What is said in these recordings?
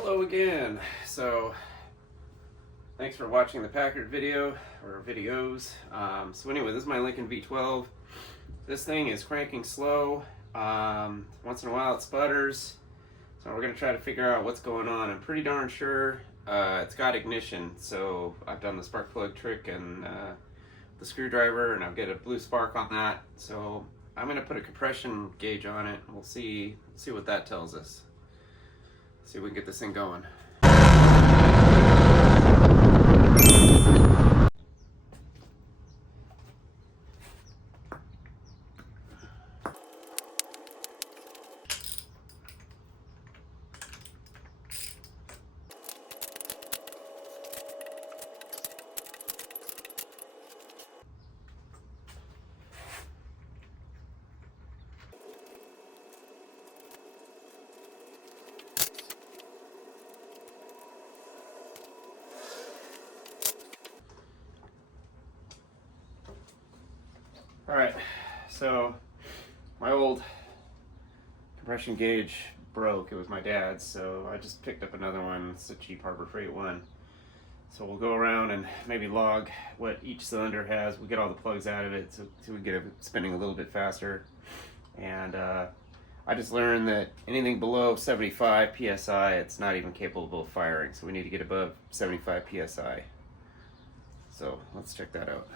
Hello again. So thanks for watching the Packard video or videos. So anyway, this is my Lincoln V12. This thing is cranking slow. Once in a while it sputters. So we're going to try to figure out what's going on. I'm pretty darn sure it's got ignition. So I've done the spark plug trick and the screwdriver, and I've got a blue spark on that. So I'm going to put a compression gauge on it. We'll see what that tells us. See if we can get this thing going. Alright, so my old compression gauge broke. It was my dad's, so I just picked up another one. It's a cheap Harbor Freight one. So we'll go around and maybe log what each cylinder has. We'll get all the plugs out of it so we get it spinning a little bit faster. And I just learned that anything below 75 psi, it's not even capable of firing. So we need to get above 75 psi. So let's check that out.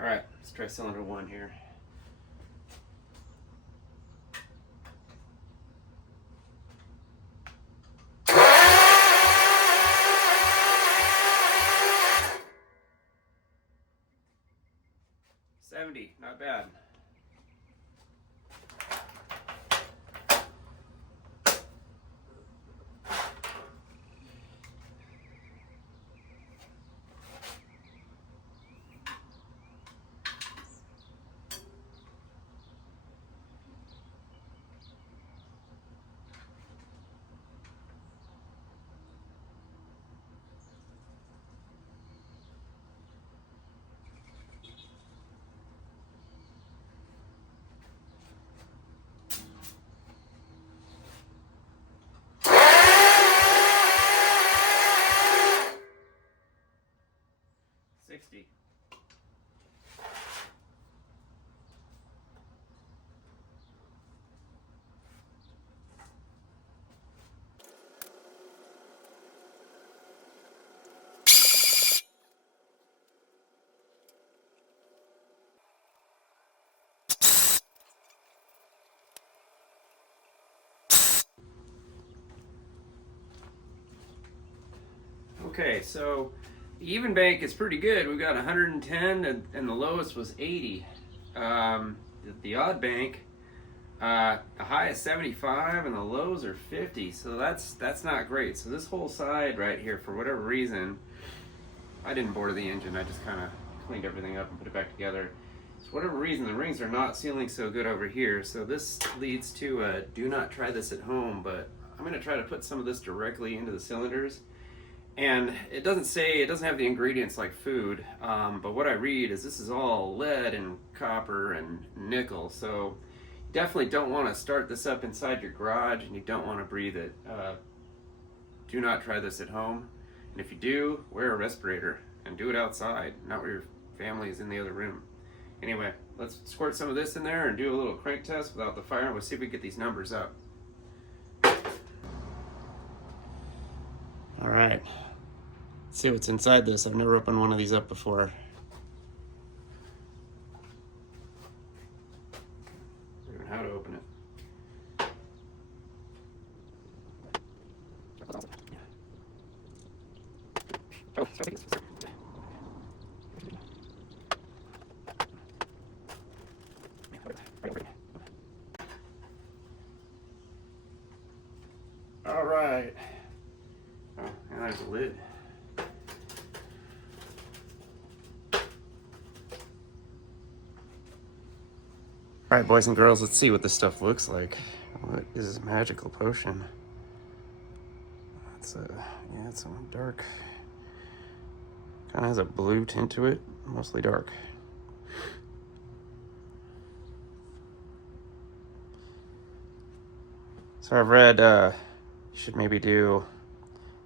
All right, let's try cylinder one here. $70, not bad. Okay, so the even bank is pretty good. We've got 110 and the lowest was 80. The odd bank, the high is 75 and the lows are 50. So that's not great. So this whole side right here, for whatever reason, I didn't bore the engine. I just kind of cleaned everything up and put it back together. So whatever reason, the rings are not sealing so good over here. So this leads to do not try this at home, but I'm going to try to put some of this directly into the cylinders. And it doesn't have the ingredients like food, but what I read is this is all lead and copper and nickel, so you definitely don't want to start this up inside your garage, and you don't want to breathe it. Do not try this at home, and if you do, wear a respirator and do it outside, not where your family is in the other room. Anyway, let's squirt some of this in there and do a little crank test without the fire, and we'll see if we can get these numbers up. All right. Let's see what's inside this. I've never opened one of these up before. Even how to open it. Oh, sorry. All right. Oh, and there's a lid. All right, boys and girls, let's see what this stuff looks like. What is this magical potion? It's a dark, kind of has a blue tint to it, mostly dark. So I've read you should maybe do,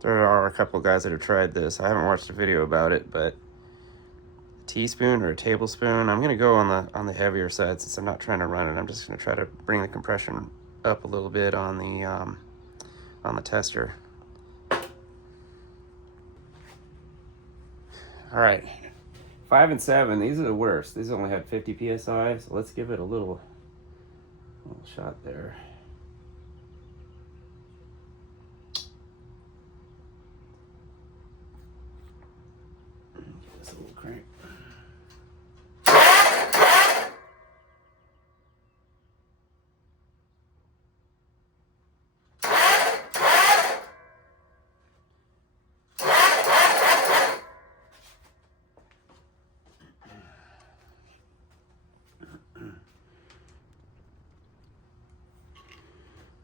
there are a couple guys that have tried this. I haven't watched a video about it, but a teaspoon or a tablespoon. I'm gonna go on the heavier side since I'm not trying to run it. I'm just gonna try to bring the compression up a little bit on the tester. All right, 5 and 7. These are the worst. These only had 50 psi. So let's give it a little shot there. Give this a little crank.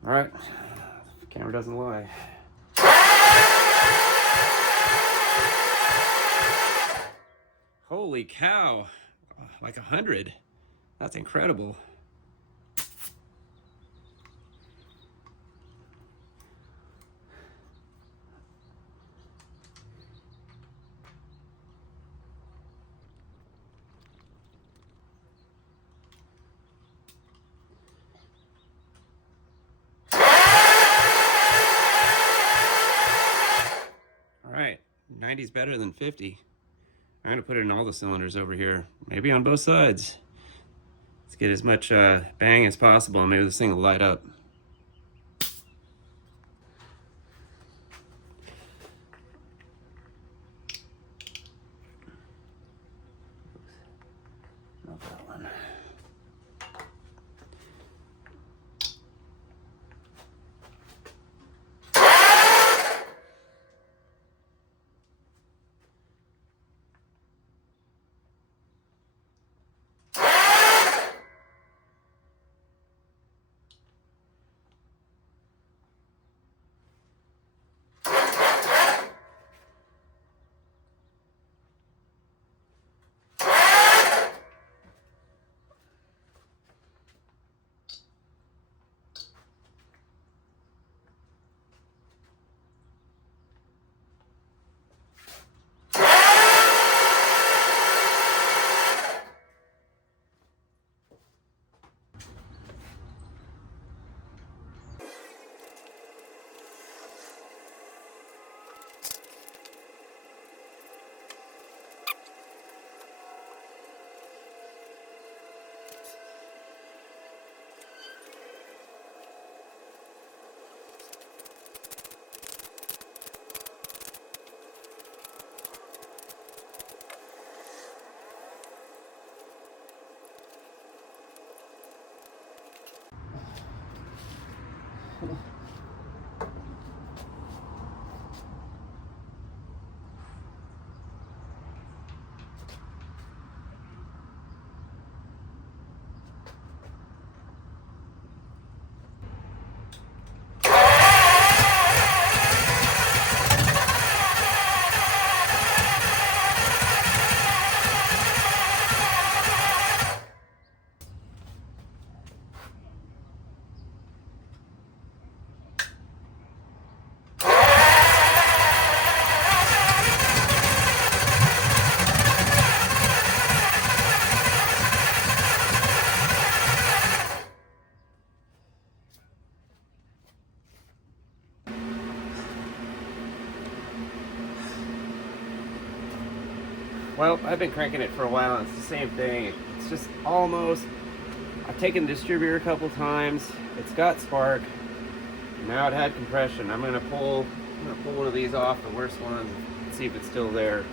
All right, the camera doesn't lie. Holy cow, like 100. That's incredible. All right, 90's better than 50. I'm gonna put it in all the cylinders over here, maybe on both sides. Let's get as much bang as possible, and maybe this thing will light up. Not that one. Well, I've been cranking it for a while, and it's the same thing. It's just almost, I've taken the distributor a couple times. It's got spark. Now it had compression. I'm gonna pull one of these off, the worst one, and see if it's still there.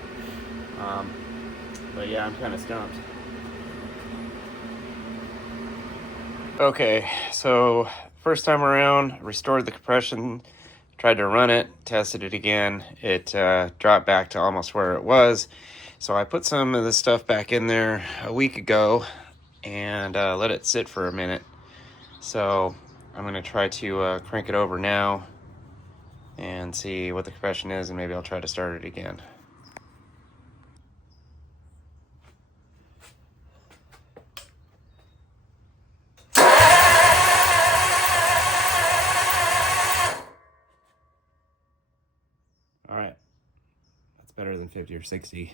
But yeah, I'm kind of stumped. Okay, so first time around, restored the compression, tried to run it, tested it again. It dropped back to almost where it was. So I put some of this stuff back in there a week ago and let it sit for a minute. So I'm gonna try to crank it over now and see what the compression is, and maybe I'll try to start it again. 50 or 60.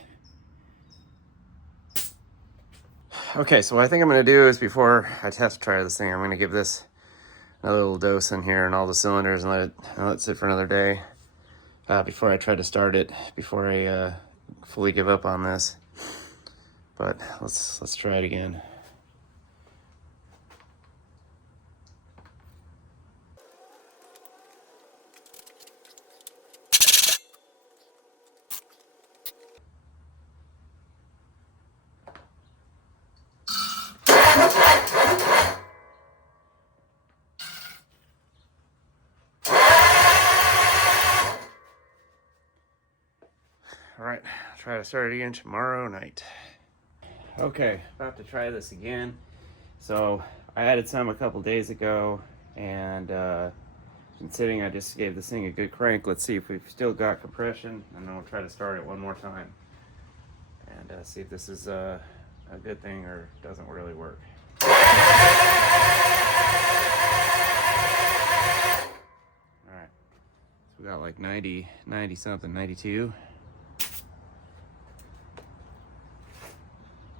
Okay, so what I think I'm gonna do is, before I test try this thing, I'm gonna give this another little dose in here in all the cylinders and let it sit for another day before I try to start it, before I fully give up on this. But let's try it again. All right, try to start it again tomorrow night. Okay, about to try this again. So I added some a couple days ago, and been sitting. I just gave this thing a good crank. Let's see if we've still got compression, and then we'll try to start it one more time and see if this is a good thing or doesn't really work. All right, so we got like 90 something, 92.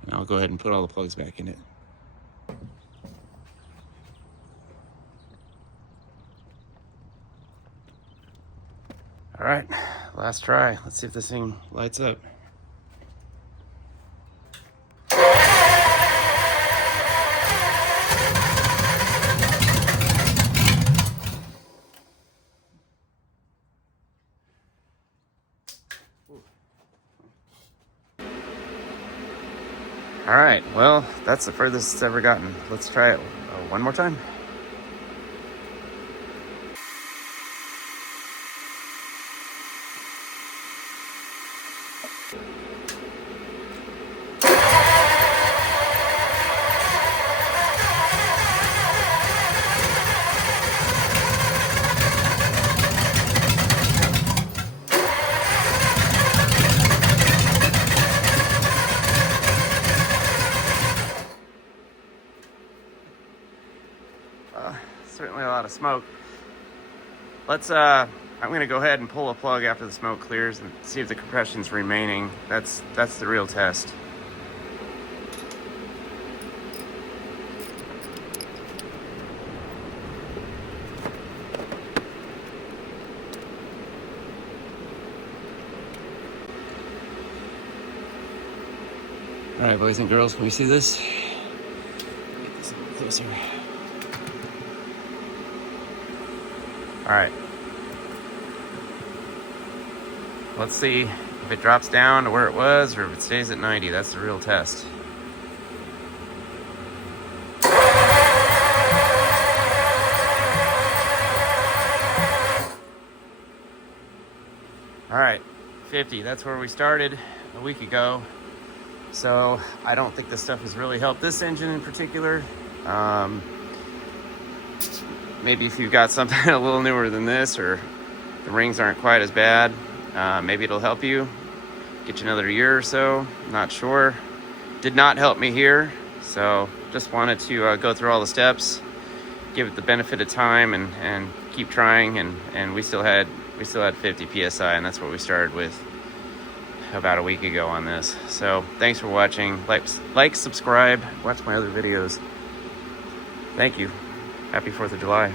And I'll go ahead and put all the plugs back in it. All right, last try. Let's see if this thing lights up. All right, well, that's the furthest it's ever gotten. Let's try it one more time. Certainly a lot of smoke. I'm gonna go ahead and pull a plug after the smoke clears and see if the compression's remaining. That's the real test. All right, boys and girls, can we see this? Get this a little closer. All right. Let's see if it drops down to where it was or if it stays at 90. That's the real test. All right, 50. That's where we started a week ago. So I don't think this stuff has really helped this engine in particular. Maybe if you've got something a little newer than this, or the rings aren't quite as bad, maybe it'll help you get you another year or so. Not sure. Did not help me here, so just wanted to go through all the steps, give it the benefit of time, and keep trying. And we still had 50 psi, and that's what we started with about a week ago on this. So thanks for watching. Like, subscribe, watch my other videos. Thank you. Happy 4th of July.